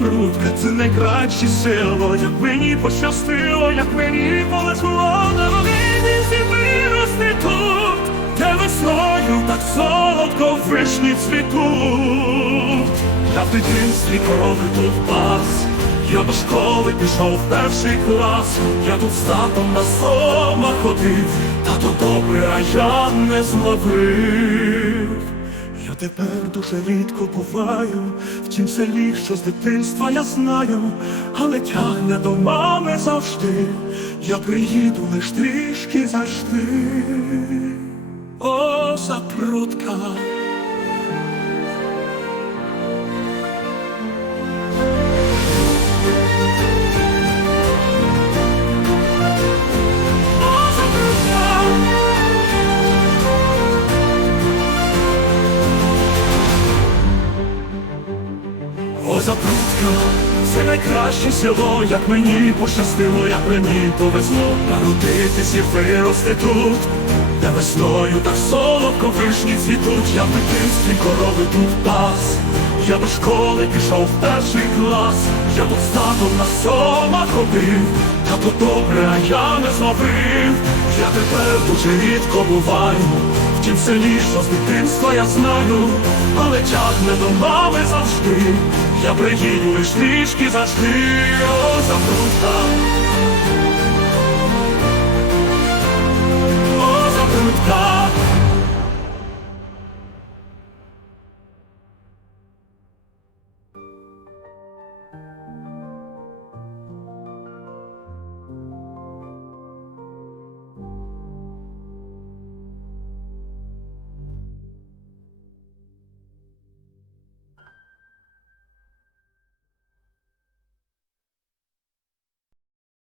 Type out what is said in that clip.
запрутка, це найкраще село, як мені пощастило, як мені повезло на родині вирости тут, де весною так солодко вишні цвітуть. Я в дитинстві корови тут пас, я до школи пішов в перший клас, я тут з татом на сома ходив, тато добре, а я не зловив. Тепер дуже рідко буваю в тім селі, що з дитинства я знаю, але тягне до мами завжди. Я приїду лиш трішки завжди. О, запрутка. О, запрутка, це найкраще село, як мені пощастило, як мені повезло. Народитись і вирости тут, де весною так солодко вишні цвітуть, я в корови тут пас. Я до школи пішов в перший клас, я тут з татом на сома ходив, тато добре, а я не зловив. Я тепер дуже рідко буваю в тім селі, що з дитинства я знаю, але тягне до мами завжди. Я приїду лиш трішки завжди.